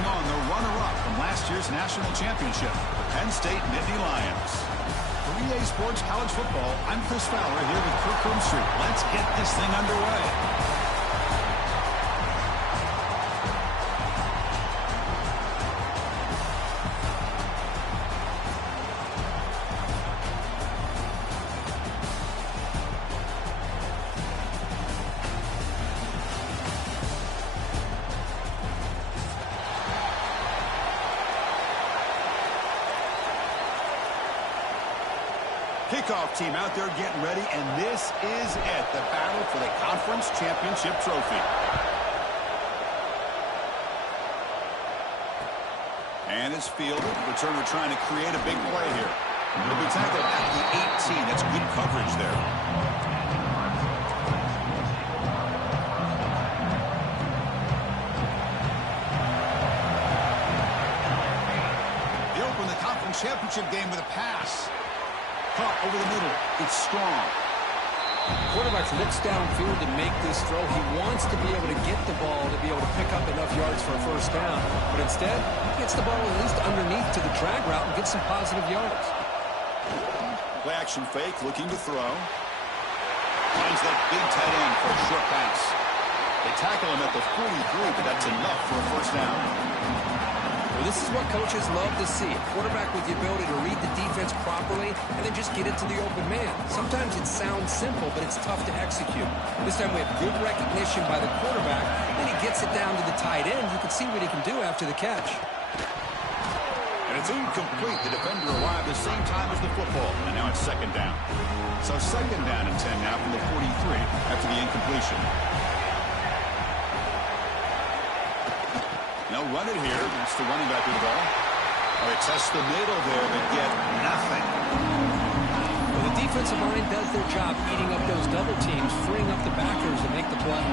taking on the runner-up from last year's national championship, the Penn State Nittany Lions. For EA Sports College Football, I'm Chris Fowler here with Kirk Street. Let's get this thing underway. Kickoff team out there getting ready, and this is it, the battle for the conference championship trophy. And it's fielded. Returner trying to create a big play here. He'll be tackled at the 18. That's good coverage there. They open the conference championship game with a pass. Caught over the middle. It's strong. Quarterback looks downfield to make this throw. He wants to be able to get the ball to be able to pick up enough yards for a first down. But instead, he gets the ball at least underneath to the drag route and gets some positive yards. Play action fake, looking to throw. Finds that big tight end for a short pass. They tackle him at the 43, but that's enough for a first down. Well, this is what coaches love to see. A quarterback with the ability to read the defense properly and then just get it to the open man. Sometimes it sounds simple, but it's tough to execute. This time we have good recognition by the quarterback. Then he gets it down to the tight end. You can see what he can do after the catch. And it's incomplete. The defender arrived the same time as the football. And now it's second down. So second down and 10 now from the 43 after the incompletion. They'll run it here. That's the running back with the ball. They test the middle there, but get nothing. Well, the defensive line does their job eating up those double teams, freeing up the backers to make the play.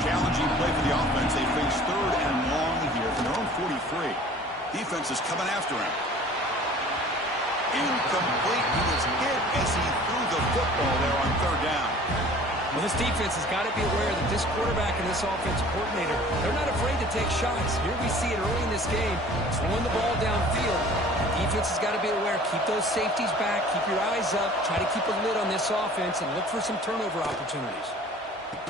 Challenging play for the offense. They face third and long here from their own 43. Defense is coming after him. Incomplete. He was hit as he threw the football there on third down. Well, this defense has got to be aware that this quarterback and this offensive coordinator, they're not afraid to take shots. Here we see it early in this game, throwing the ball downfield. The defense has got to be aware. Keep those safeties back. Keep your eyes up. Try to keep a lid on this offense and look for some turnover opportunities.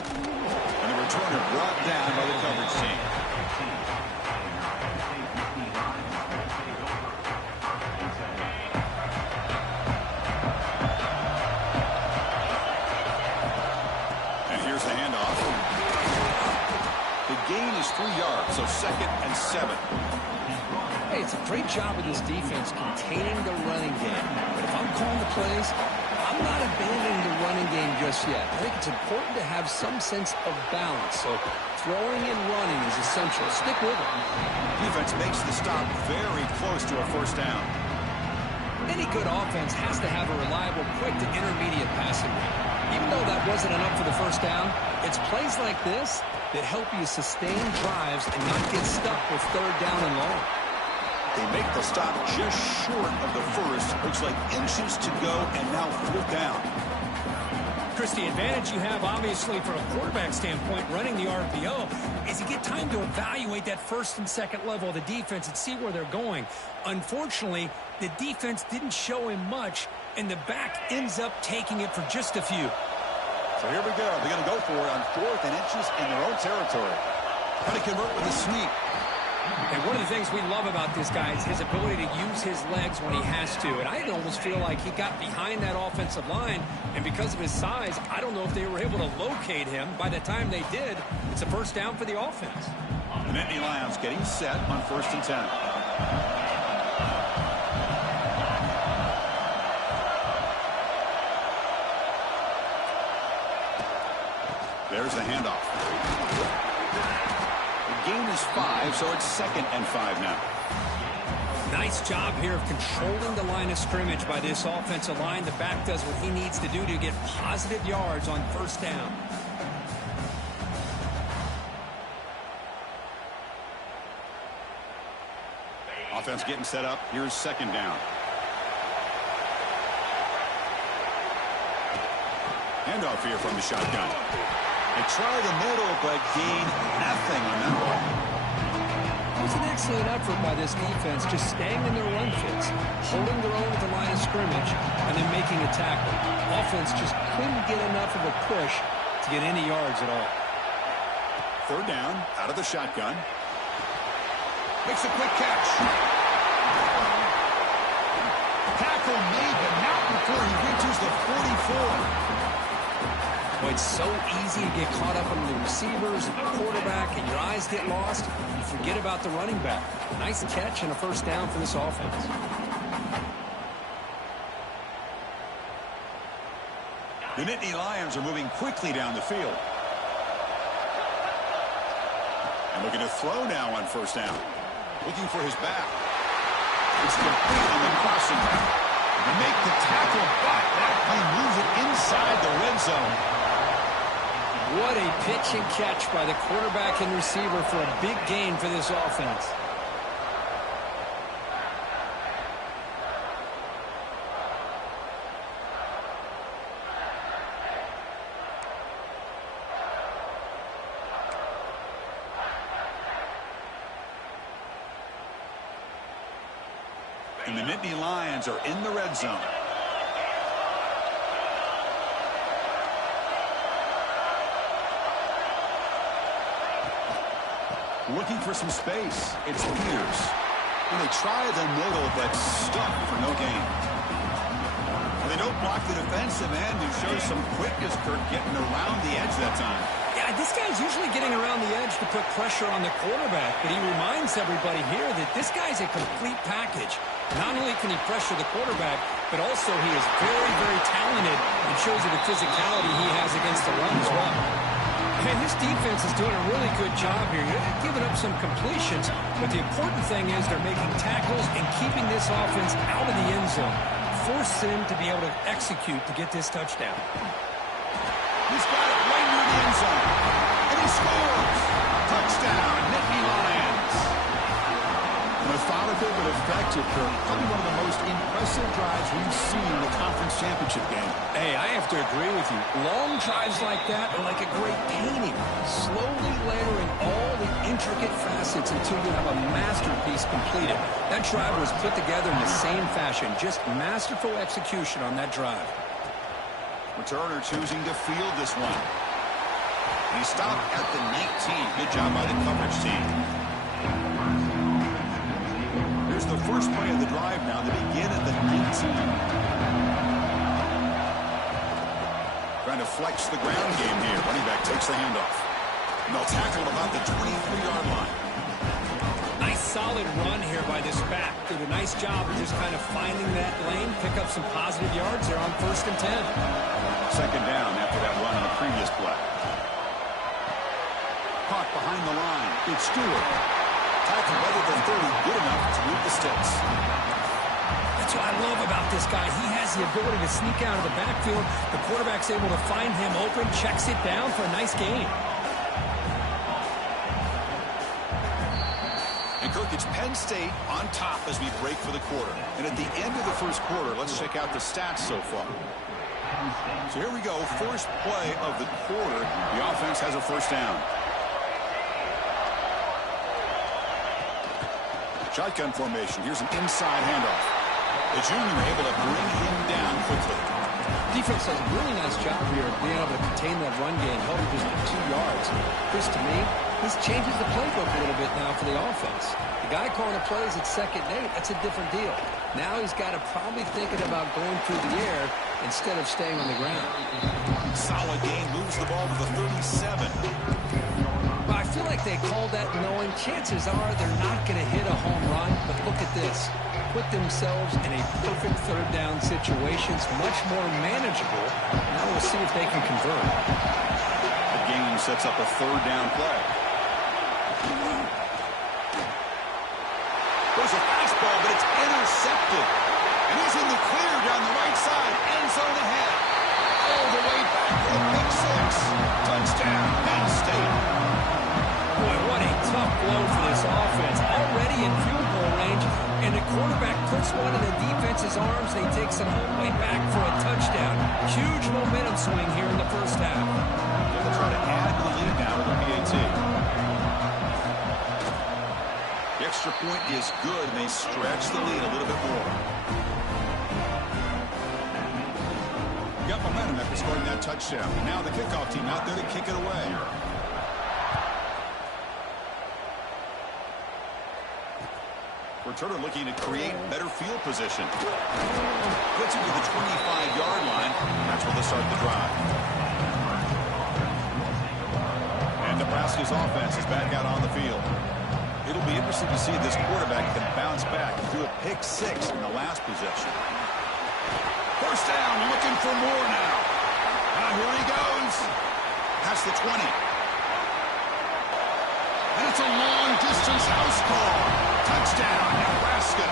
And the returner brought down by the coverage team. Gain is 3 yards, so second and 7. Hey, it's a great job of this defense containing the running game. But if I'm calling the plays, I'm not abandoning the running game just yet. I think it's important to have some sense of balance. So throwing and running is essential. Stick with it. Defense makes the stop very close to a first down. Any good offense has to have a reliable, quick to intermediate passing game. Even though that wasn't enough for the first down, it's plays like this that help you sustain drives and not get stuck with third down and long. They make the stop just short of the first. Looks like inches to go, and now fourth down. Chris, the advantage you have, obviously, from a quarterback standpoint, running the RPO, is you get time to evaluate that first and second level of the defense and see where they're going. Unfortunately, the defense didn't show him much, and the back ends up taking it for just a few. So here we go. They're going to go for it on 4th and inches in their own territory. Trying to convert with a sneak. And one of the things we love about this guy is his ability to use his legs when he has to. And I almost feel like he got behind that offensive line, and because of his size, I don't know if they were able to locate him. By the time they did, it's a first down for the offense. The Nittany Lions getting set on 1st and 10. There's the handoff. The gain is 5, so it's 2nd and 5 now. Nice job here of controlling the line of scrimmage by this offensive line. The back does what he needs to do to get positive yards on first down. Offense getting set up. Here's 2nd down. Handoff here from the shotgun. They try the middle, but gain nothing on that one. was an excellent effort by this defense, just staying in their run fits, holding their own at the line of scrimmage, and then making a tackle. Offense just couldn't get enough of a push to get any yards at all. Third down, out of the shotgun. Makes a quick catch. Tackle made, but not before he reaches the 44. Boy, it's so easy to get caught up in the receivers and the quarterback, and your eyes get lost. You forget about the running back. Nice catch and a first down for this offense. The Nittany Lions are moving quickly down the field. And looking to throw now on first down. Looking for his back. It's complete on the crossing route. They make the tackle, but that play moves it inside the red zone. What a pitch and catch by the quarterback and receiver for a big gain for this offense. And the Nittany Lions are in the red zone. Looking for some space. It's Peters. And they try the middle, but stuck for no gain. And they don't block the defensive end, who shows some quickness, Kirk, getting around the edge that time. Yeah, this guy's usually getting around the edge to put pressure on the quarterback, but he reminds everybody here that this guy's a complete package. Not only can he pressure the quarterback, but also he is very, very talented and shows you the physicality he has against the run as well. And this defense is doing a really good job here. They're giving up some completions, but the important thing is they're making tackles and keeping this offense out of the end zone. Force them to be able to execute to get this touchdown. He's got it right near the end zone. And he scores. Touchdown, Nittany Lions. Methodical but effective, Kirk. Probably one of the most impressive drives we've seen in the conference championship game. Hey, I have to agree with you. Long drives like that are like a great painting. Slowly layering all the intricate facets until you have a masterpiece completed. That drive was put together in the same fashion. Just masterful execution on that drive. Returner choosing to field this one. He stopped at the 19. Good job by the coverage team. Here's the first play of the drive now. They begin at the 19. Trying to flex the ground game here. Running back takes the handoff. And they'll tackle him about the 23-yard line. Nice solid run here by this back. Did a nice job of just kind of finding that lane, pick up some positive yards. They're on 1st and 10. Second down after that run on the previous play. Caught behind the line. It's Stewart. Tackle better than 30. Good enough to move the sticks. That's what I love about this guy. He has the ability to sneak out of the backfield. The quarterback's able to find him open, checks it down for a nice gain. And Kirk, it's Penn State on top as we break for the quarter. And at the end of the first quarter, let's check out the stats so far. So here we go. First play of the quarter. The offense has a first down. Shotgun formation. Here's an inside handoff. The junior able to bring him down quickly. Defense does a really nice job here of being able to contain that run game, held him just 2 yards. Chris, to me, this changes the playbook a little bit now for the offense. The guy calling the plays at 2nd and 8, that's a different deal. Now he's got to probably thinking about going through the air instead of staying on the ground. Solid gain, moves the ball to the 37. Well, I feel like they called that knowing chances are they're not going to hit a home run, but look at this. Put themselves in a perfect 3rd down situation. It's much more manageable. Now we'll see if they can convert. The game sets up a 3rd down play. There's a fastball, but it's intercepted. And he's in the clear down the right side. End zone ahead. All the way back for the pick 6. Touchdown, Penn State. Boy, what a tough blow for this offense. Already in field goal range, and the quarterback puts one in the defense's arms, and he takes it all the way back for a touchdown. Huge momentum swing here in the first half. They'll try to add to the lead now with the BAT. extra point is good, and they stretch the lead a little bit more. Got momentum after scoring that touchdown. Now the kickoff team out there to kick it away. Returner looking to create better field position. Gets it to the 25-yard line. That's where they start the drive. And Nebraska's offense is back out on the field. It'll be interesting to see if this quarterback can bounce back through a pick six in the last possession. First down, looking for more now. Now here he goes. Past the 20. And it's a long-distance house call. Touchdown, Nebraska.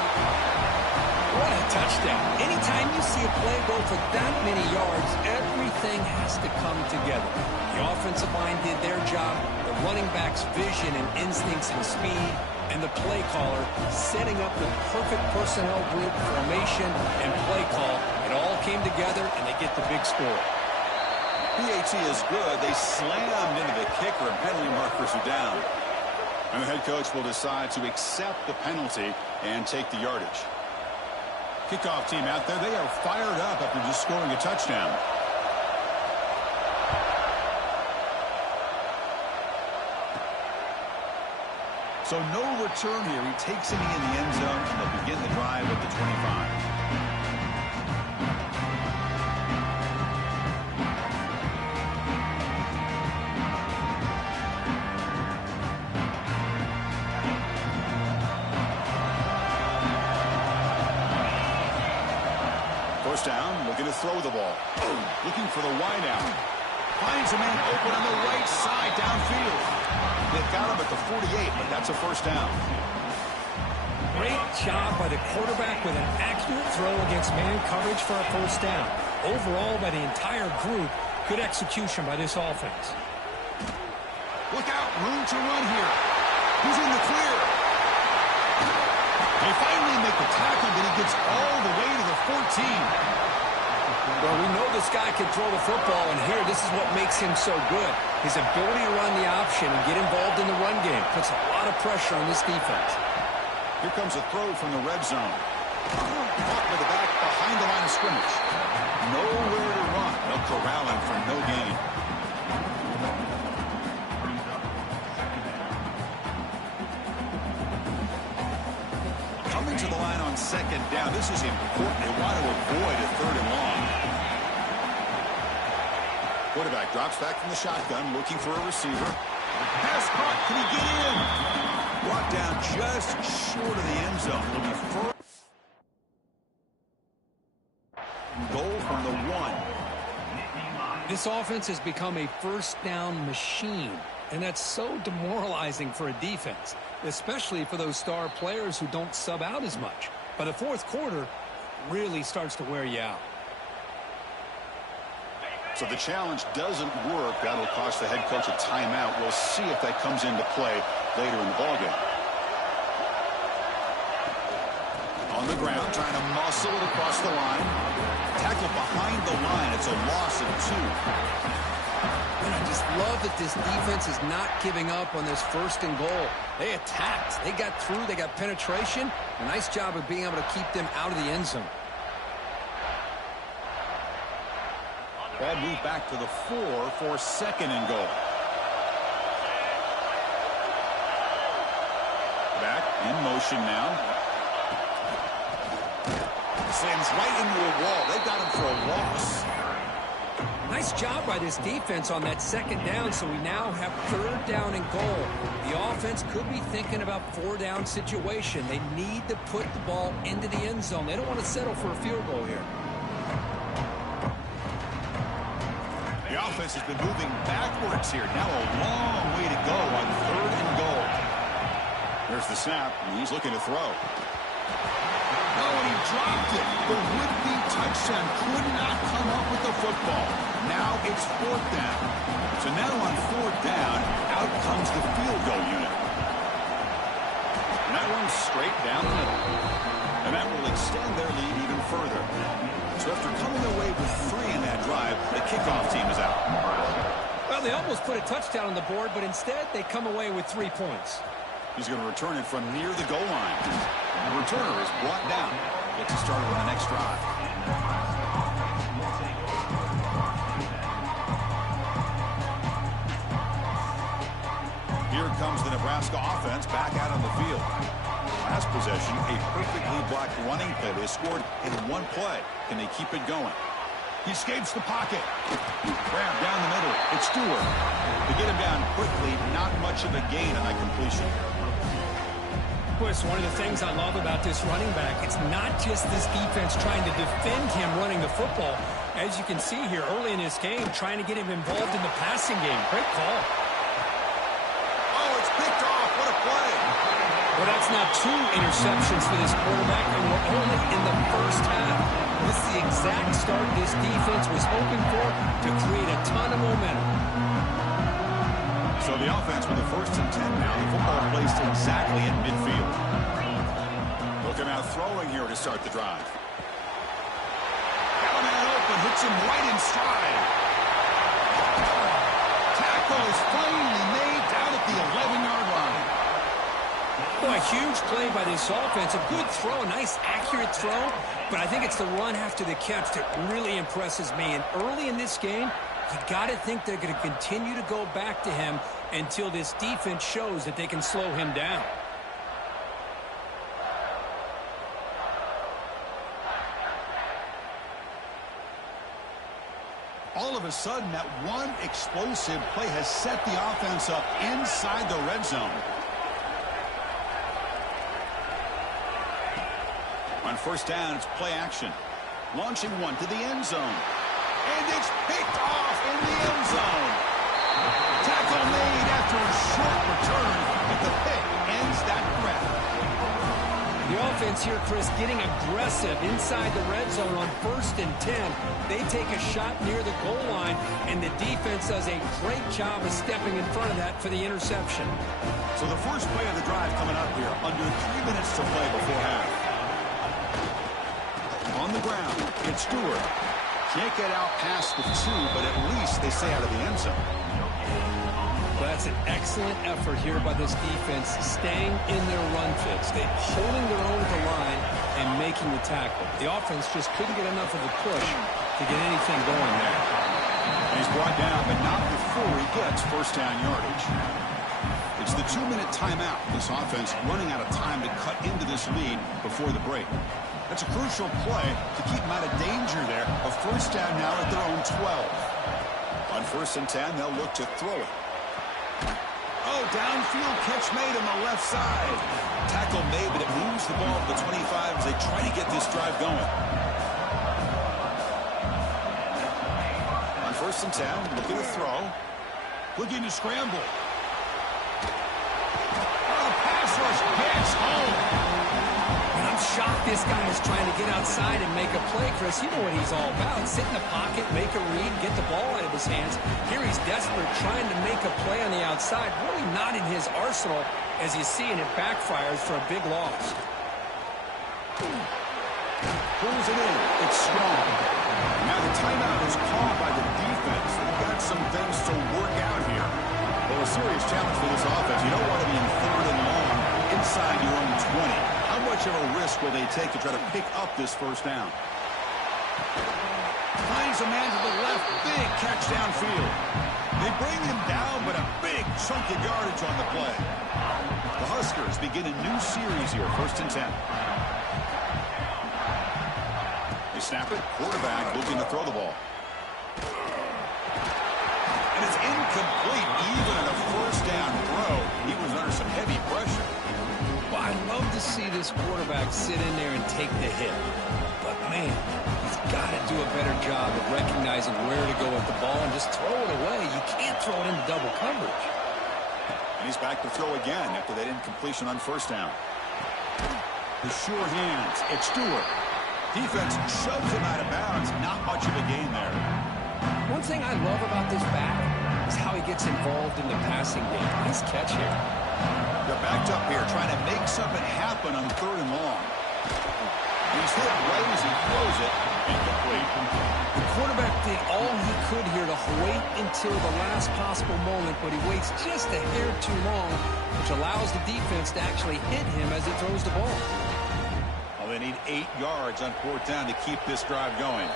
What a touchdown. Anytime you see a play go for that many yards, everything has to come together. The offensive line did their job, the running back's vision and instincts and speed, and the play caller setting up the perfect personnel group, formation, and play call. It all came together, and they get the big score. BAT is good. They slammed into the kicker, and penalty markers are down. And the head coach will decide to accept the penalty and take the yardage. Kickoff team out there, they are fired up after just scoring a touchdown. So no return here. He takes it in the end zone, and they'll begin the drive at the 25. Down, looking to throw the ball. Looking for the wideout. Finds a man open on the right side downfield. They've got him at the 48, but that's a first down. Great job by the quarterback with an accurate throw against man coverage for a first down. Overall, by the entire group, good execution by this offense. Look out, room to run here. He's in the clear. They finally make the tackle, but he gets all the way to the 14. Well, we know this guy can throw the football, and here, this is what makes him so good. His ability to run the option and get involved in the run game puts a lot of pressure on this defense. Here comes a throw from the red zone. Caught with the back behind the line of scrimmage. Nowhere to run. They'll corral him for no gain. Coming to the line on second down. This is important. They want to avoid a third and long. Quarterback drops back from the shotgun, looking for a receiver. Pass caught. Can he get in? Brought down just short of the end zone. It'll be first. Goal from the 1. This offense has become a first down machine, and that's so demoralizing for a defense, especially for those star players who don't sub out as much. By the fourth quarter, it really starts to wear you out. So the challenge doesn't work. That'll cost the head coach a timeout. We'll see if that comes into play later in the ballgame. On the ground, trying to muscle it across the line. Tackle behind the line. It's a loss of 2. And I just love that this defense is not giving up on this first and goal. They attacked. They got through. They got penetration. A nice job of being able to keep them out of the end zone. Ball moved back to the 4 for second and goal. Back in motion now. Slams right into a wall. They got him for a loss. Nice job by this defense on that second down, so we now have third down and goal. The offense could be thinking about 4-down situation. They need to put the ball into the end zone. They don't want to settle for a field goal here. The offense has been moving backwards here. Now a long way to go on third and goal. There's the snap, and he's looking to throw. Oh, and he dropped it. The would-be touchdown could not come up with the football. Now it's fourth down. So now on fourth down, out comes the field goal unit. And that runs straight down the middle. And that will extend their lead even further. So after coming away with 3 in that drive, the kickoff team is out. Well, they almost put a touchdown on the board, but instead they come away with 3 points. He's going to return it from near the goal line. The returner is brought down. Gets it started on the next drive. Here comes the Nebraska offense back out on the field. Last possession, a perfectly blocked running play. They scored in one play. Can they keep it going? He escapes the pocket. Grab down the middle. It's Stewart. They get him down quickly. Not much of a gain on that completion. Boy, it's one of the things I love about this running back. It's not just this defense trying to defend him running the football. As you can see here early in this game, trying to get him involved in the passing game. Great call. Oh, it's picked off. What a play. Well, that's now 2 interceptions for this quarterback, and we're only in the first half. This is the exact start this defense was hoping for to create a ton of momentum. So the offense with the 1st and 10 now. The football placed exactly at midfield. Looking out throwing here to start the drive. Got a man open, hits him right in stride. Tackle is finally made down at the 11-yard line. Boy, a huge play by this offense. A good throw, a nice accurate throw. But I think it's the run after the catch that really impresses me. And early in this game, you got to think they're going to continue to go back to him until this defense shows that they can slow him down. All of a sudden, that one explosive play has set the offense up inside the red zone. On 1st down, it's play action. Launching one to the end zone. And it's picked off in the end zone. Tackle made after a short return, but the pick ends that threat. The offense here, Chris, getting aggressive inside the red zone on 1st and 10. They take a shot near the goal line, and the defense does a great job of stepping in front of that for the interception. So the first play of the drive coming up here, under 3 minutes to play before half. On the ground, it's Stewart. Can't get out past the 2, but at least they stay out of the end zone. Well, that's an excellent effort here by this defense, staying in their run fix. They're holding their own at the line and making the tackle. The offense just couldn't get enough of a push to get anything going there. And he's brought down, but not before he gets 1st down yardage. It's the 2-minute timeout. This offense running out of time to cut into this lead before the break. That's a crucial play to keep them out of danger there. A 1st down now at their own 12. On 1st and 10, they'll look to throw it. Oh, downfield catch made on the left side. Tackle made, but it moves the ball to the 25 as they try to get this drive going. On 1st and 10, looking to throw. Looking to scramble. Oh, pass rush gets home. I'm shocked this guy is trying to get outside and make a play, Chris. You know what he's all about. Sit in the pocket, make a read, get the ball out of his hands. Here he's desperate, trying to make a play on the outside. Really not in his arsenal, as you see, and it backfires for a big loss. Pulls it in. It's strong. Now the timeout is called by the defense. They've got some things to work out here. Well, a serious challenge for this offense. You don't want to be in 3rd and long inside your own 20. How much of a risk will they take to try to pick up this 1st down? Finds a man to the left. Big catch downfield. They bring him down, but a big chunk of yardage on the play. The Huskers begin a new series here, 1st and 10. They snap it. Quarterback looking to throw the ball. And it's incomplete, even on a 1st down throw. He was under some heavy pressure. Well, I'd love to see this quarterback sit in there and take the hit. But, man, he's got to do a better job of recognizing where to go with the ball and just throw it away. You can't throw it into double coverage. And he's back to throw again after that incompletion on 1st down. The sure hands. It's Stewart. Defense shoves him out of bounds. Not much of a gain there. One thing I love about this back is how he gets involved in the passing game. Nice catch here. They're backed up here, trying to make something happen on 3rd and long. He's hit right as he throws it. Incomplete. The quarterback did all he could here to wait until the last possible moment, but he waits just a hair too long, which allows the defense to actually hit him as he throws the ball. Well, they need 8 yards on 4th down to keep this drive going.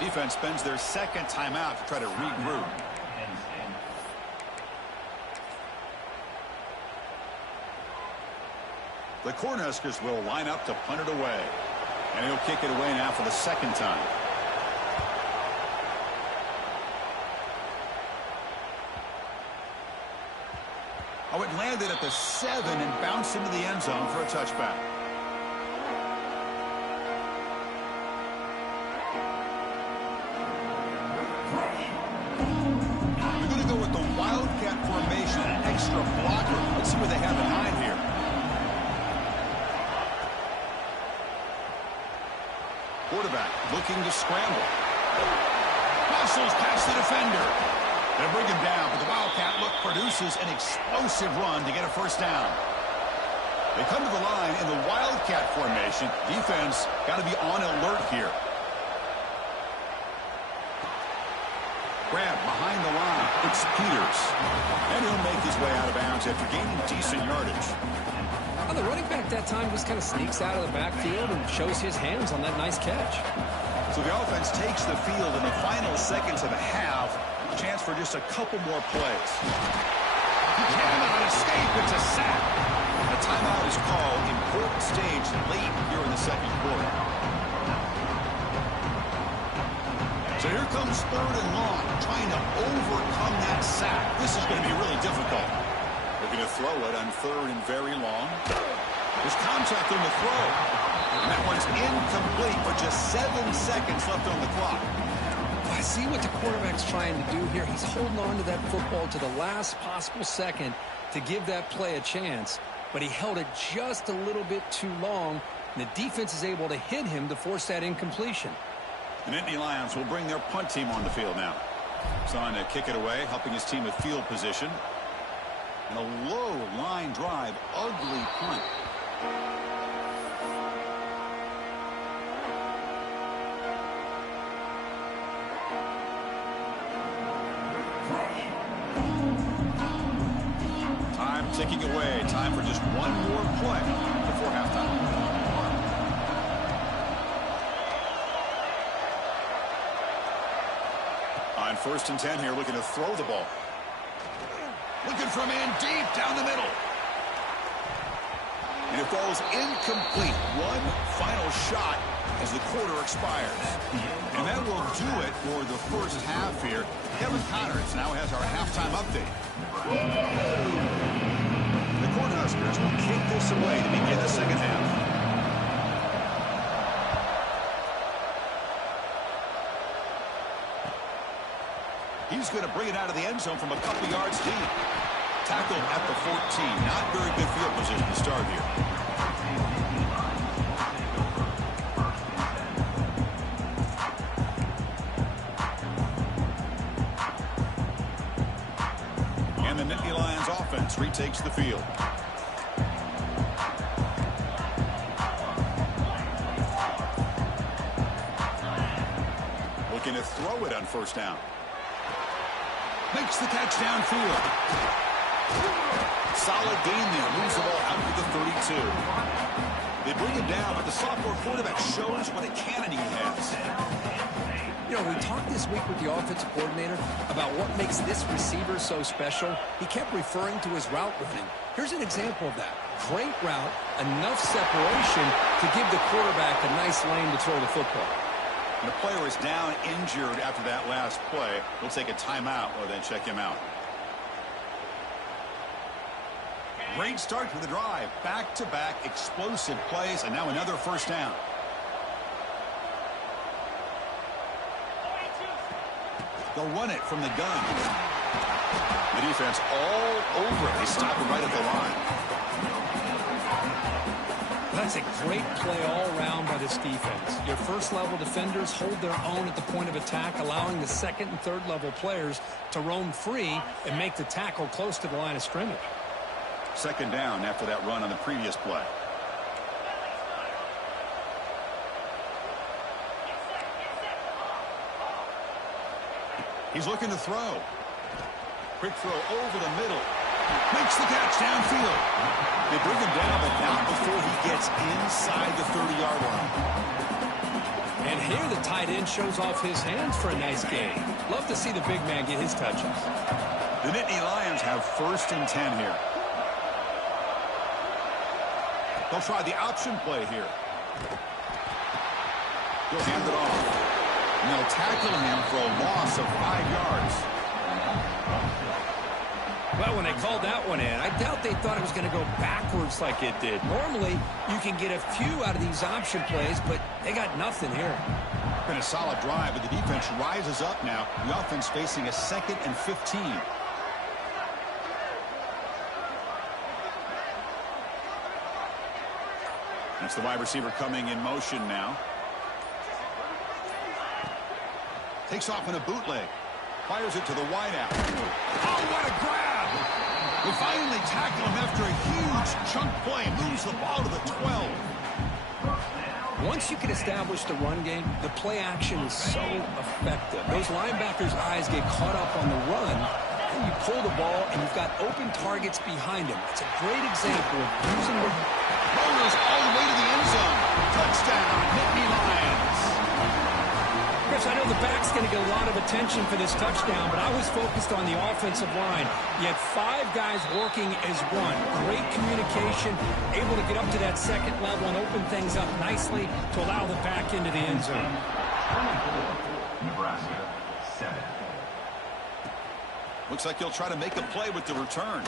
Defense spends their second timeout to try to regroup. The Cornhuskers will line up to punt it away. And he'll kick it away now for the second time. Oh, it landed at the 7 and bounced into the end zone for a touchback. We're going to go with the Wildcat formation, an extra blocker. Let's see what they have in mind here. Quarterback looking to scramble. Muscles past the defender. They'll bring him down, but the Wildcat look produces an explosive run to get a first down. They come to the line in the Wildcat formation. Defense got to be on alert here. Grab behind the line. It's Peters. And he'll make his way out of bounds after gaining decent yardage. The running back that time just kind of sneaks out of the backfield and shows his hands on that nice catch. So the offense takes the field in the final seconds of the half. Chance for just a couple more plays. He cannot escape. It's a sack. A timeout is called. Important stage late here in the second quarter. So here comes 3rd and long, trying to overcome that sack. This is going to be really difficult. They're going to throw it on 3rd and very long. There's contact on the throw. And that one's incomplete with just 7 seconds left on the clock. I see what the quarterback's trying to do here. He's holding on to that football to the last possible second to give that play a chance. But he held it just a little bit too long. And the defense is able to hit him to force that incompletion. The Nittany Lions will bring their punt team on the field now. He's on to kick it away, helping his team with field position. And a low line drive, ugly punt. Time ticking away. Time for just one more play before halftime. On 1st and 10 here, looking to throw the ball. Looking for a man deep down the middle. And it falls incomplete. One final shot as the quarter expires. And that will do it for the first half here. Kevin Connors now has our halftime update. The Cornhuskers will kick this away to begin the second half. He's going to bring it out of the end zone from a couple yards deep. Tackled at the 14. Not very good field position to start here. And the Nittany Lions offense retakes the field. Looking to throw it on 1st down. Makes the catch downfield. Solid gain there. Moves the ball out to the 32. They bring him down, but the sophomore quarterback shows what a cannon he has. You know, we talked this week with the offensive coordinator about what makes this receiver so special. He kept referring to his route running. Here's an example of that. Great route, enough separation to give the quarterback a nice lane to throw the football. The player is down injured after that last play. We'll take a timeout or then check him out. Great start to the drive. Back-to-back explosive plays, and now another first down. They'll run it from the gun. The defense all over it. They stop it right at the line. That's a great play all around by this defense. Your first-level defenders hold their own at the point of attack, allowing the second and third-level players to roam free and make the tackle close to the line of scrimmage. Second down after that run on the previous play. He's looking to throw. Quick throw over the middle. Makes the catch downfield. They bring him down, but not before he gets inside the 30-yard line. And here the tight end shows off his hands for a nice gain. Love to see the big man get his touches. The Nittany Lions have 1st and 10 here. They'll try the option play here. He'll hand it off. And they'll tackle him for a loss of 5 yards. Well, when they called that one in, I doubt they thought it was going to go backwards like it did. Normally, you can get a few out of these option plays, but they got nothing here. Been a solid drive, but the defense rises up now. The offense facing a 2nd and 15. That's the wide receiver coming in motion now. Takes off in a bootleg. Fires it to the wideout. Oh, what a grab! They finally tackle him after a huge chunk play. Moves the ball to the 12. Once you can establish the run game, the play action is so effective. Those linebackers' eyes get caught up on the run, and you pull the ball, and you've got open targets behind him. It's a great example of using the... Rollers all the way to the end zone. Touchdown, Nittany Lions. Chris, I know the back's going to get a lot of attention for this touchdown, but I was focused on the offensive line. You had 5 guys working as one. Great communication, able to get up to that 2nd level and open things up nicely to allow the back into the end zone. Nebraska 7. Looks like he'll try to make a play with the return.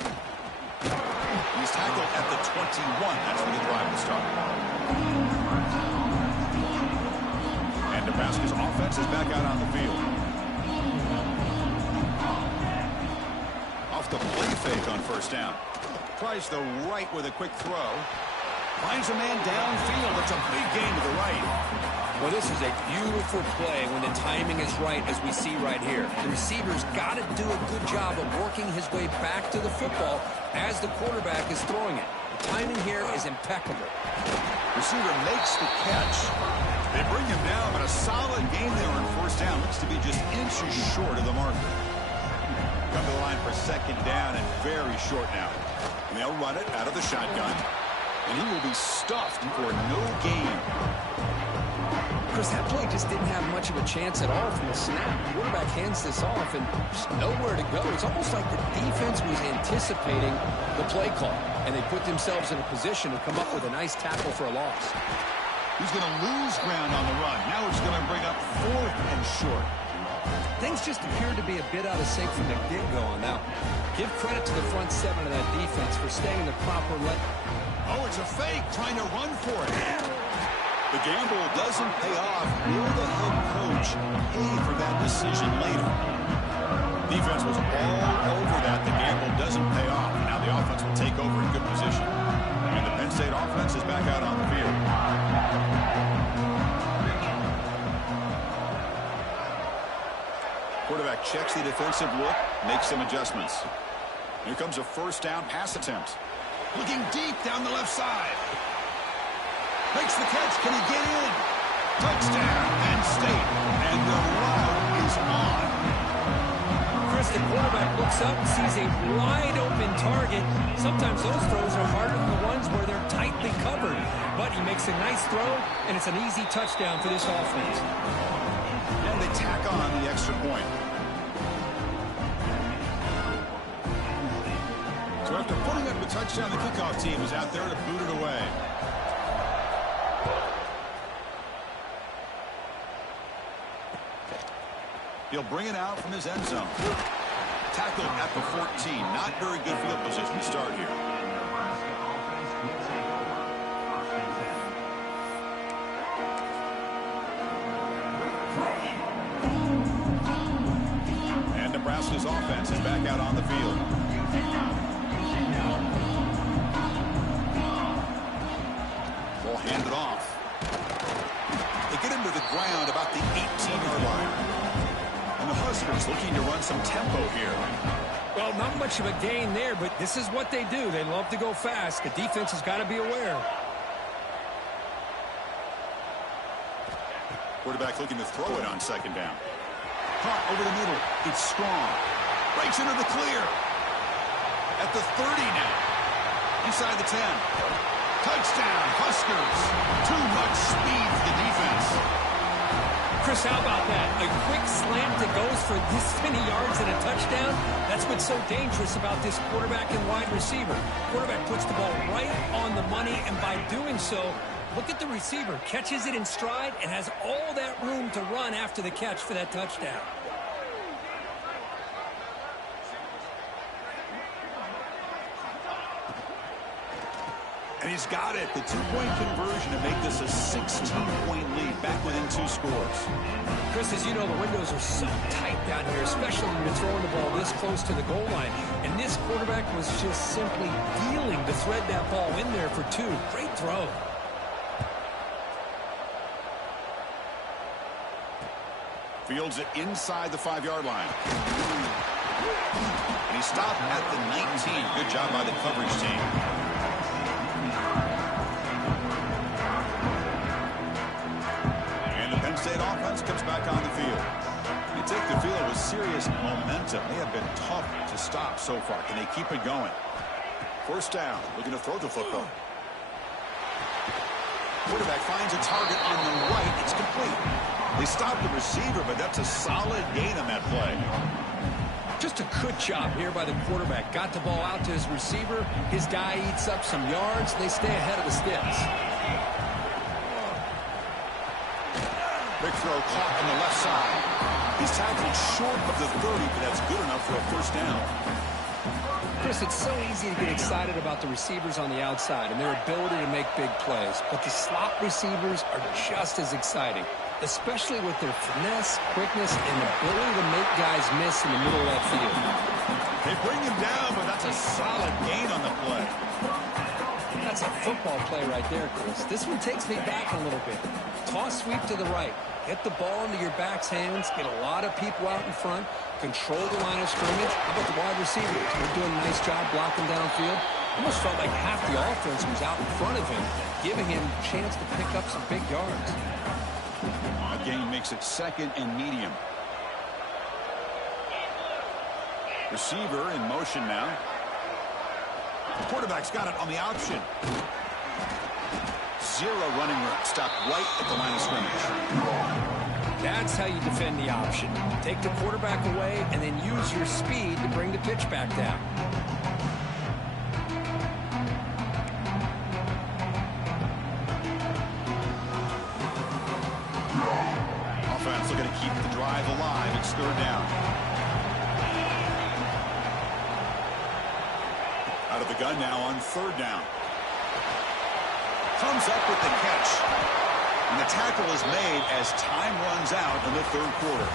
He's tackled at the 21. That's where the drive will start. And Nebraska's offense is back out on the field. Off the play fake on 1st down. Tries the right with a quick throw. Finds a man downfield. It's a big gain to the right. Well, this is a beautiful play when the timing is right, as we see right here. The receiver's got to do a good job of working his way back to the football as the quarterback is throwing it. The timing here is impeccable. Receiver makes the catch. They bring him down, but a solid game there on 1st down. Looks to be just inches short of the marker. Come to the line for 2nd down and very short now. And they'll run it out of the shotgun. And he will be stuffed for no gain. Chris, that play just didn't have much of a chance at all from the snap. The quarterback hands this off and just nowhere to go. It's almost like the defense was anticipating the play call, and they put themselves in a position to come up with a nice tackle for a loss. He's going to lose ground on the run. Now it's going to bring up 4th and short. Things just appeared to be a bit out of sync from the get-go on that one. Give credit to the front 7 of that defense for staying in the proper lane. Oh, it's a fake, trying to run for it. The gamble doesn't pay off. Will the head coach pay for that decision later? Defense was all over that. The gamble doesn't pay off. Now the offense will take over in good position. And the Penn State offense is back out on the field. Quarterback checks the defensive look, makes some adjustments. Here comes a 1st down pass attempt. Looking deep down the left side. Makes the catch. Can he get in? Touchdown, Penn State. And the route is on. Chris, the quarterback looks up and sees a wide open target. Sometimes those throws are harder than the ones where they're tightly covered. But he makes a nice throw, and it's an easy touchdown for this offense. And they tack on the extra point. So after putting up a touchdown, the kickoff team is out there to boot it away. He'll bring it out from his end zone. Tackled at the 14. Not very good field position to start here. And Nebraska's offense is back out on the field. Ball handed off. They get him to the ground about the 18-yard line. And the Huskers looking to run some tempo here. Well, not much of a gain there, but this is what they do. They love to go fast. The defense has got to be aware. Quarterback looking to throw it on 2nd down. caught over the middle. It's strong. Breaks into the clear. At the 30 now. Inside the 10. Touchdown, Huskers. Too much speed for the defense. Chris, how about that? A quick slant that goes for this many yards and a touchdown. That's what's so dangerous about this quarterback and wide receiver. Quarterback puts the ball right on the money, and by doing so, look at the receiver. Catches it in stride and has all that room to run after the catch for that touchdown. And he's got it. The two-point conversion to make this a 16-point lead, back within 2 scores. Chris, as you know, the windows are so tight down here, especially when you're throwing the ball this close to the goal line. And this quarterback was just simply dealing to thread that ball in there for 2. Great throw. Fields it inside the 5-yard line. And he stopped at the 19. Good job by the coverage team. And the Penn State offense comes back on the field. They take the field with serious momentum. They have been tough to stop so far. Can they keep it going? First down. Looking to throw the football. Quarterback finds a target on the right. It's complete. They stopped the receiver, but that's a solid gain on that play. Just a good job here by the quarterback. Got the ball out to his receiver. His guy eats up some yards. They stay ahead of the sticks. Big throw caught on the left side. He's tackled short of the 30, but that's good enough for a first down. Chris, it's so easy to get excited about the receivers on the outside and their ability to make big plays. But the slot receivers are just as exciting, especially with their finesse, quickness, and ability to make guys miss in the middle of that field. They bring him down, but that's a solid gain on the play. That's a football play right there, Chris. This one takes me back a little bit. Toss sweep to the right. Get the ball into your back's hands. Get a lot of people out in front. Control the line of scrimmage. How about the wide receivers? They're doing a nice job blocking downfield. Almost felt like half the offense was out in front of him, giving him a chance to pick up some big yards. That gain makes it 2nd and medium. Receiver in motion now. The quarterback's got it on the option. 0 running room. Stopped right at the line of scrimmage. That's how you defend the option. Take the quarterback away and then use your speed to bring the pitch back down. Offense looking to keep the drive alive. It's 3rd down. Out of the gun now on 3rd down. Comes up with the catch. And the tackle is made as time runs out in the 3rd quarter.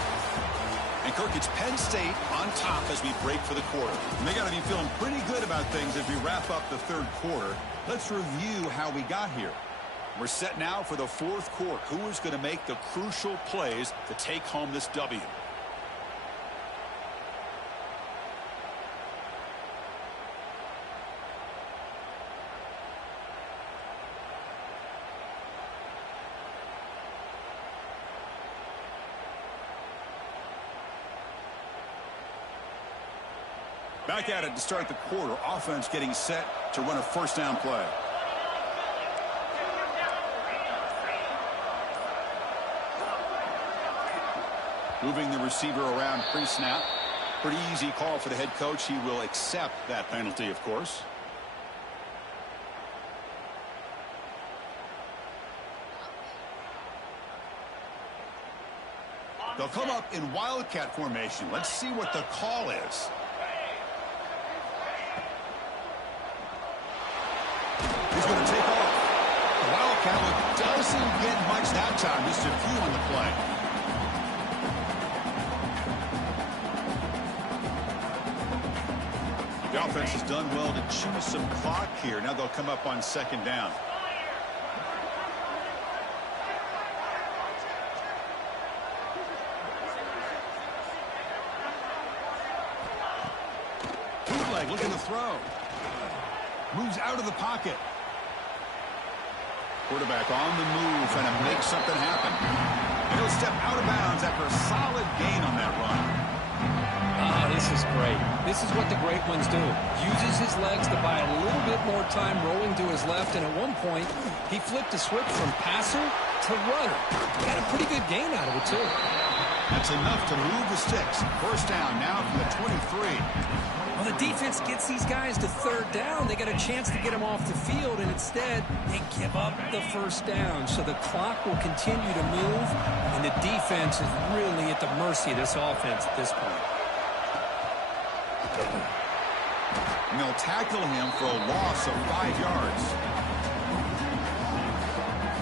And Kirk, it's Penn State on top as we break for the quarter. And they got to be feeling pretty good about things as we wrap up the 3rd quarter. Let's review how we got here. We're set now for the 4th quarter. Who is going to make the crucial plays to take home this W? Back at it to start the quarter. Offense getting set to run a first down play. Moving the receiver around pre-snap. Pretty easy call for the head coach. He will accept that penalty, of course. They'll come up in wildcat formation. Let's see what the call is. He's going to take off. The wildcat doesn't get much that time. Just a few on the play. The offense has done well to chew some clock here. Now they'll come up on 2nd down. Bootleg looking to throw. Moves out of the pocket. Quarterback on the move, trying to make something happen. And he'll step out of bounds after a solid gain on that run. This is great. This is what the great ones do. Uses his legs to buy a little bit more time rolling to his left, and at one point, he flipped a switch from passer to runner. Got a pretty good gain out of it, too. That's enough to move the sticks. First down now from the 23. Well, the defense gets these guys to third down. They got a chance to get them off the field, and instead, they give up the first down. So the clock will continue to move, and the defense is really at the mercy of this offense at this point. And they'll tackle him for a loss of 5 yards.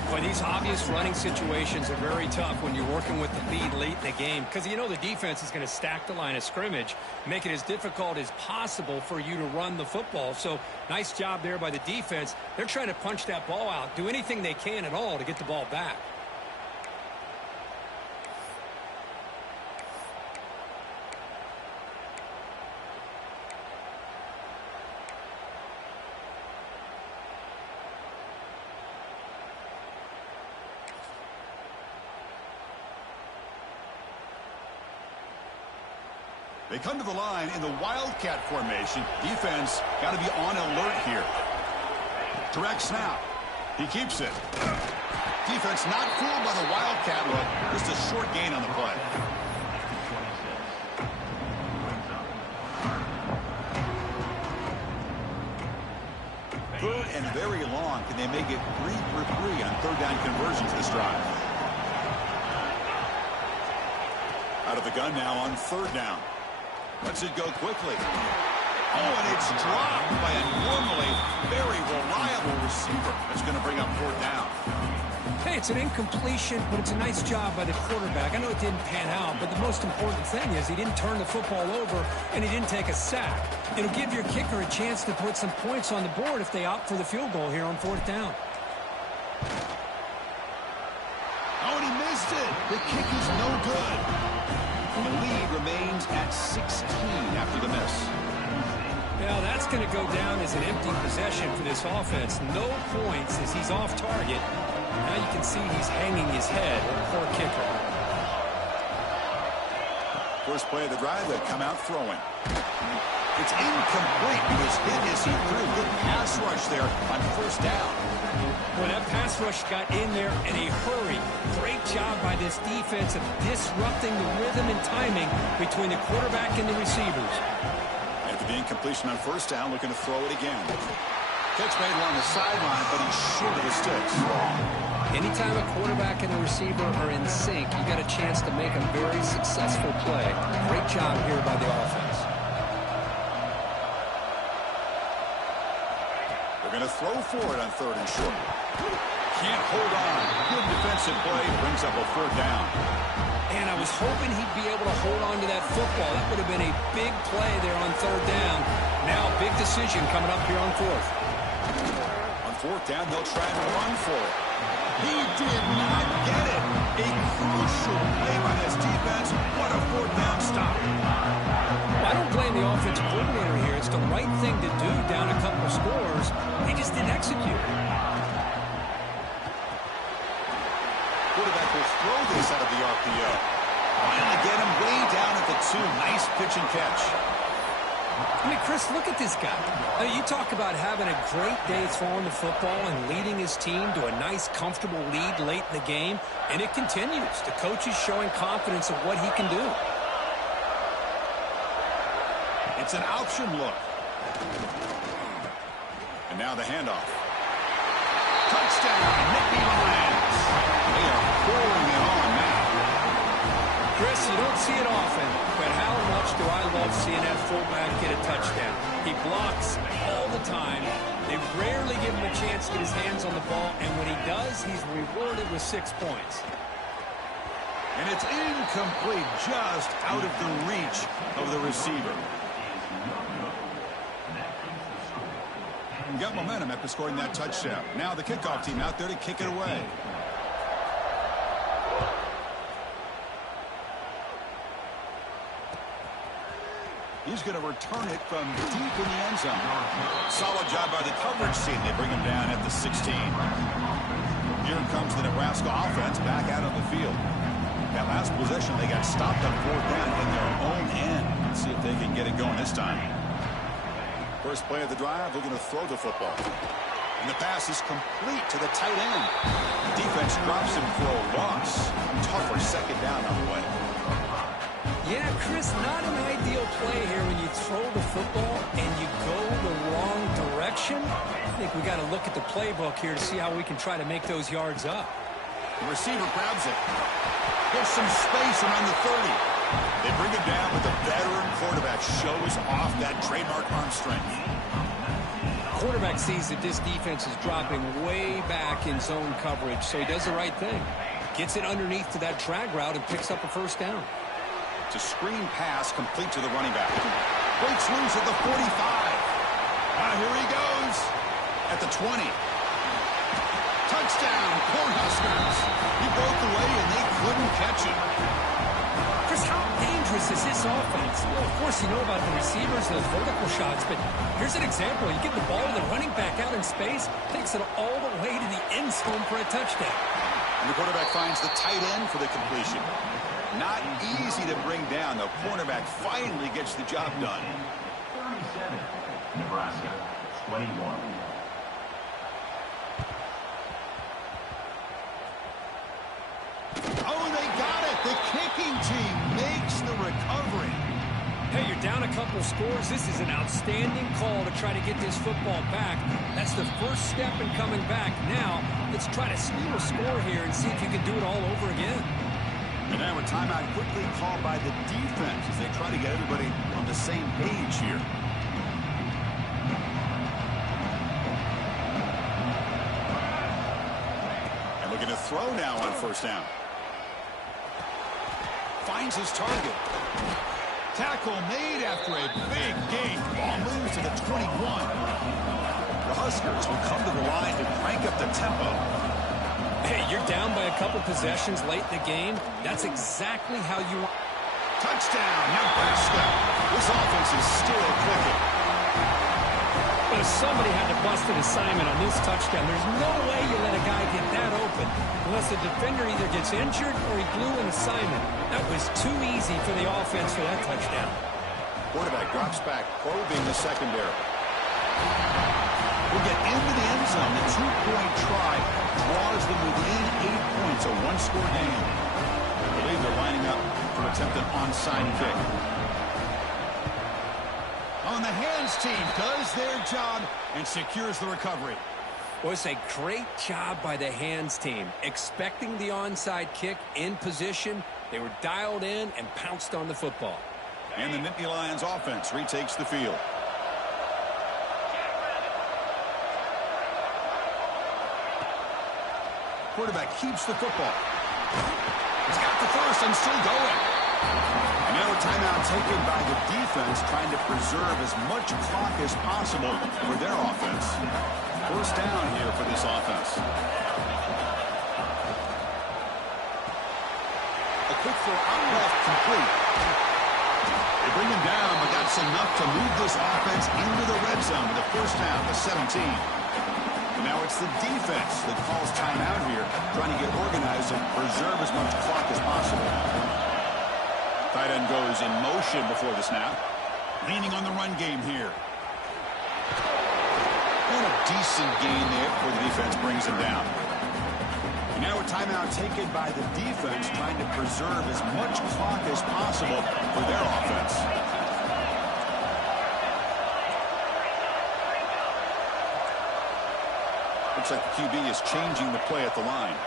Boy, these obvious running situations are very tough when you're working with the lead late in the game, because you know the defense is going to stack the line of scrimmage, make it as difficult as possible for you to run the football. So nice job there by the defense. They're trying to punch that ball out, do anything they can at all to get the ball back. They come to the line in the Wildcat formation. Defense got to be on alert here. Direct snap. He keeps it. Defense not fooled by the Wildcat look. Just a short gain on the play. Third and very long. Can they make it 3 for 3 on third down conversions this drive? Out of the gun now on third down. Lets it go quickly. Oh, and it's dropped by a normally very reliable receiver. That's going to bring up fourth down. Hey, it's an incompletion, but it's a nice job by the quarterback. I know it didn't pan out, but the most important thing is he didn't turn the football over, and he didn't take a sack. It'll give your kicker a chance to put some points on the board if they opt for the field goal here on fourth down. Oh, and he missed it. The kick is no good. The lead remains at 16 after the miss. Yeah, that's going to go down as an empty possession for this offense. No points as he's off target. Now you can see he's hanging his head. Poor kicker. First play of the drive, they come out throwing. It's incomplete. He was hit as he threw. Good pass rush there on first down. Well, that pass rush got in there in a hurry. Great job by this defense of disrupting the rhythm and timing between the quarterback and the receivers. After the incompletion on first down, looking to throw it again. Catch made along the sideline, but he's short of the sticks. Anytime a quarterback and a receiver are in sync, you got a chance to make a very successful play. Great job here by the offense. They're going to throw for it on third and short. Can't hold on. Good defensive play. Brings up a fourth down. And I was hoping he'd be able to hold on to that football. That would have been a big play there on third down. Now, big decision coming up here on fourth. On fourth down, they'll try to run for it. He did not get it. A crucial play by this defense. What a fourth down stop. I don't blame the offensive coordinator here. It's the right thing to do down a couple of scores. He just didn't execute. Quarterback will throw this out of the RPO. Finally get him way down at the 2. Nice pitch and catch. I mean, Chris, look at this guy. You talk about having a great day throwing the football and leading his team to a nice, comfortable lead late in the game, and it continues. The coach is showing confidence of what he can do. It's an option look. And now the handoff. Touchdown, Nicky Lions. They are pouring it on now. Chris, you don't see it often, but how much do I love seeing that fullback get a touchdown? He blocks all the time. They rarely give him a chance to get his hands on the ball, and when he does, he's rewarded with 6 points. And it's incomplete, just out of the reach of the receiver. Got momentum after scoring that touchdown. Now the kickoff team out there to kick it away. He's going to return it from deep in the end zone. Solid job by the coverage team. They bring him down at the 16. Here comes the Nebraska offense back out on the field. That last possession, they got stopped on 4th down in their own end. Let's see if they can get it going this time. First play of the drive, they're going to throw the football. And the pass is complete to the tight end. The defense drops him for a loss. Tougher 2nd down on the way. Yeah, Chris, not an ideal play here when you throw the football and you go the wrong direction. I think we got to look at the playbook here to see how we can try to make those yards up. The receiver grabs it. Gets some space around the 30. They bring him down, but the veteran quarterback shows off that trademark arm strength. Quarterback sees that this defense is dropping way back in zone coverage, so he does the right thing. Gets it underneath to that drag route and picks up a 1st down. It's a screen pass complete to the running back. Breaks loose at the 45. Here he goes at the 20. Touchdown, Cornhuskers. He broke away and they couldn't catch him. Chris, how dangerous is this offense? Well, of course, you know about the receivers, those vertical shots, but here's an example. You get the ball to the running back out in space, takes it all the way to the end zone for a touchdown. And the quarterback finds the tight end for the completion. Not easy to bring down. The cornerback finally gets the job done. 37, Nebraska, 21. Oh, they got it. The kicking team makes the recovery. Hey, you're down a couple scores. This is an outstanding call to try to get this football back. That's the first step in coming back. Now, let's try to steal a score here and see if you can do it all over again. And now a timeout quickly called by the defense as they try to get everybody on the same page here. And looking to throw now on 1st down. Finds his target. Tackle made after a big gain. Ball moves to the 21. The Huskers will come to the line to crank up the tempo. Hey, you're down by a couple possessions late in the game. That's exactly how you want. Touchdown, Nebraska. This offense is still clicking. But if somebody had to bust an assignment on this touchdown, there's no way you let a guy get that open unless the defender either gets injured or he blew an assignment. That was too easy for the offense for that touchdown. Quarterback drops back, probing the secondary. Will get into the end zone. The 2-point try draws them within 8 points, a 1-score game. I believe they're lining up to attempt an onside kick. On the hands team does their job and secures the recovery. Was a great job by the hands team. Expecting the onside kick in position. They were dialed in and pounced on the football. And the Nittany Lions offense retakes the field. Quarterback keeps the football. He's got the first and still going. And now a timeout taken by the defense, trying to preserve as much clock as possible for their offense. 1st down here for this offense. A quick throw out left, complete. They bring him down, but that's enough to move this offense into the red zone with the 1st down, the 17. And now it's the defense that calls timeout here, trying to get organized and preserve as much clock as possible. Tight end goes in motion before the snap. Leaning on the run game here. And a decent gain there before the defense brings him down. And now a timeout taken by the defense, trying to preserve as much clock as possible for their offense. Looks like the QB is changing the play at the line.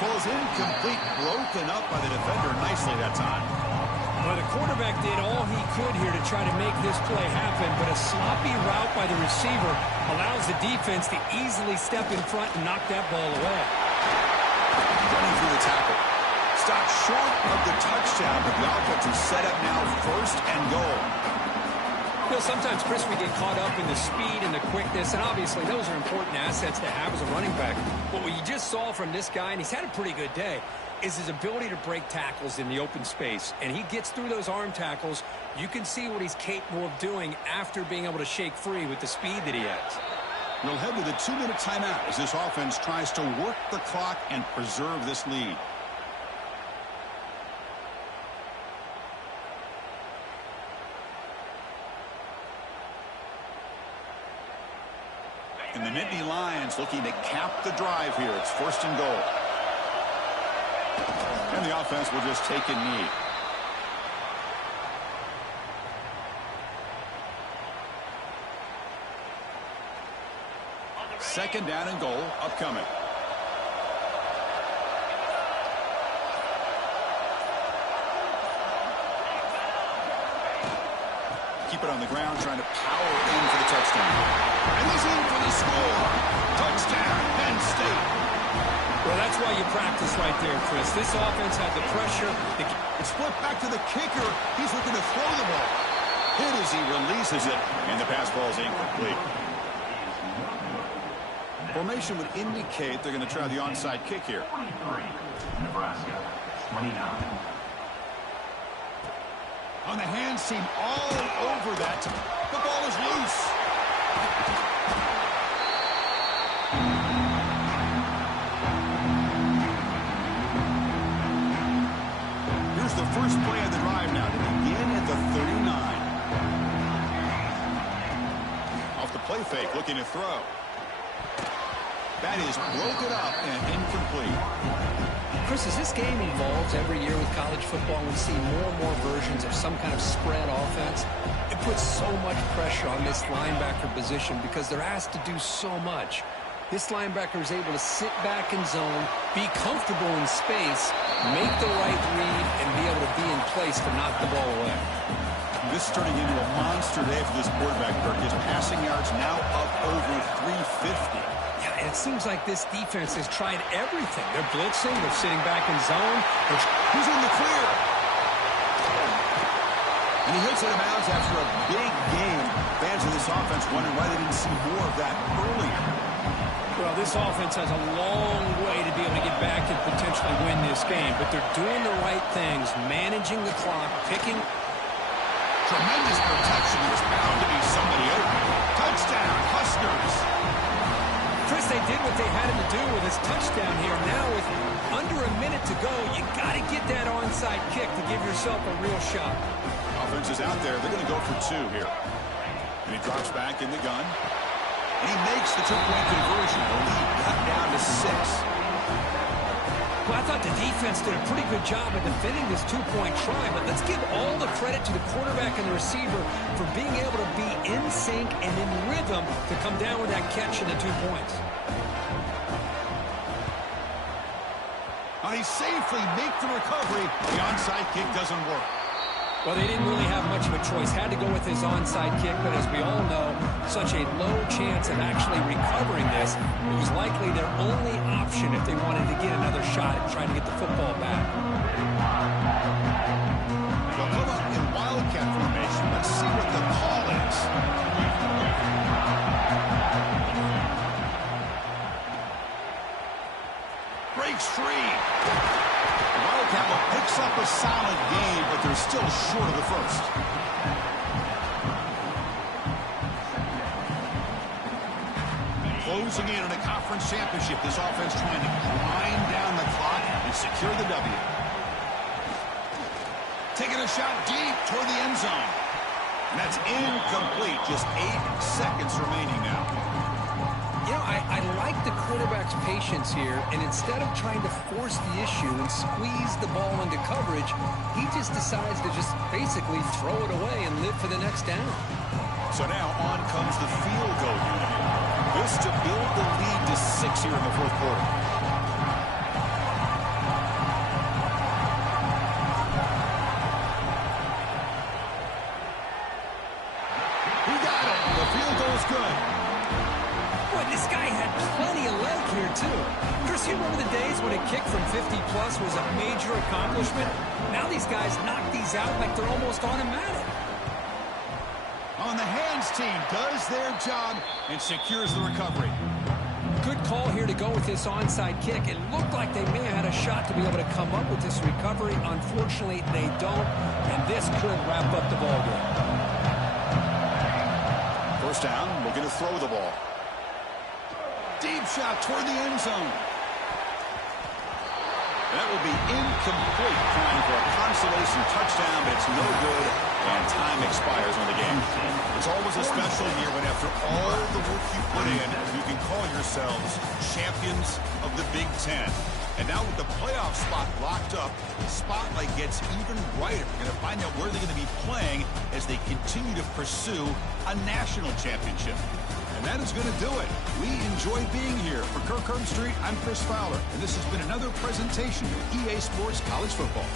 Pulls incomplete, broken up by the defender nicely that time. Well, the quarterback did all he could here to try to make this play happen, but a sloppy route by the receiver allows the defense to easily step in front and knock that ball away. Running through the tackle. Stopped short of the touchdown, but the offense is set up now 1st and goal. You know, sometimes, Chris, we get caught up in the speed and the quickness, and obviously those are important assets to have as a running back. But what you just saw from this guy, and he's had a pretty good day, is his ability to break tackles in the open space. And he gets through those arm tackles. You can see what he's capable of doing after being able to shake free with the speed that he has. We'll head to the 2-minute timeout as this offense tries to work the clock and preserve this lead. And the Nittany Lions looking to cap the drive here. It's 1st and goal. And the offense will just take a knee. Second down and goal upcoming. Keep it on the ground, trying to power in for the touchdown. And he's in for the score. Touchdown, Penn State. Well, that's why you practice right there, Chris. This offense had the pressure. It's flipped back to the kicker. He's looking to throw the ball. Hit as he releases it, and the pass ball is incomplete. Formation would indicate they're going to try the onside kick here. 23, Nebraska, 29. On the hands team all over that. The ball is loose. Here's the first play of the drive now to begin at the 39. Off the play fake, looking to throw. That is broken up and incomplete. Chris, as this game evolves every year with college football, we see more and more versions of some kind of spread offense. It puts so much pressure on this linebacker position because they're asked to do so much. This linebacker is able to sit back in zone, be comfortable in space, make the right read, and be able to be in place to knock the ball away. This is turning into a monster day for this quarterback, Kirk. His passing yards now up over 350. And it seems like this defense has tried everything. They're blitzing, they're sitting back in zone. He's in the clear. And he hits it out of bounds after a big game. Fans of this offense wondering why they didn't see more of that earlier. Well, this offense has a long way to be able to get back and potentially win this game. But they're doing the right things, managing the clock, picking. Tremendous protection. There's bound to be somebody open. Touchdown, Huskers. Chris, they did what they had to do with his touchdown here. Now with under a minute to go, you got to get that onside kick to give yourself a real shot. Offense is out there. They're going to go for 2 here. And he drops back in the gun. And he makes the 2-point conversion. The lead cut down to 6. Well, I thought the defense did a pretty good job of defending this 2-point try, but let's give all the credit to the quarterback and the receiver for being able to be in sync and in rhythm to come down with that catch and the 2 points. He safely make the recovery. The onside kick doesn't work. Well, they didn't really have much of a choice. Had to go with his onside kick, but as we all know, such a low chance of actually recovering this. It was likely their only option if they wanted to get another shot at trying to get the football back. They'll come up in Wildcat formation. Let's see what the call is. Breaks free. Wildcat picks up a solid game, but they're still short of the first. Closing in on a conference championship, this offense trying to grind down the clock and secure the W. Taking a shot deep toward the end zone. And that's incomplete. Just 8 seconds remaining now. You know, I like the quarterback's patience here, and instead of trying to force the issue and squeeze the ball into coverage, he just decides to just basically throw it away and live for the next down. So now on comes the field goal unit. This to build the lead to 6 here in the fourth quarter. He got it. The field goal is good. Boy, this guy had plenty of leg here, too. Chris, you remember the days when a kick from 50-plus was a major accomplishment? Now these guys knock these out like they're almost automatic. On the hands team does their job and secures the recovery. Good call here to go with this onside kick. It looked like they may have had a shot to be able to come up with this recovery. Unfortunately, they don't, and this could wrap up the ball game. First down, looking to throw the ball. Deep shot toward the end zone. That will be incomplete, trying for a consolation touchdown, but it's no good. And time expires on the game. It's always a special year when after all the work you put in, you can call yourselves champions of the Big Ten. And now with the playoff spot locked up, the spotlight gets even brighter. We're going to find out where they're going to be playing as they continue to pursue a national championship. And that is going to do it. We enjoyed being here. For Kirk Street, I'm Chris Fowler. And this has been another presentation of EA Sports College Football.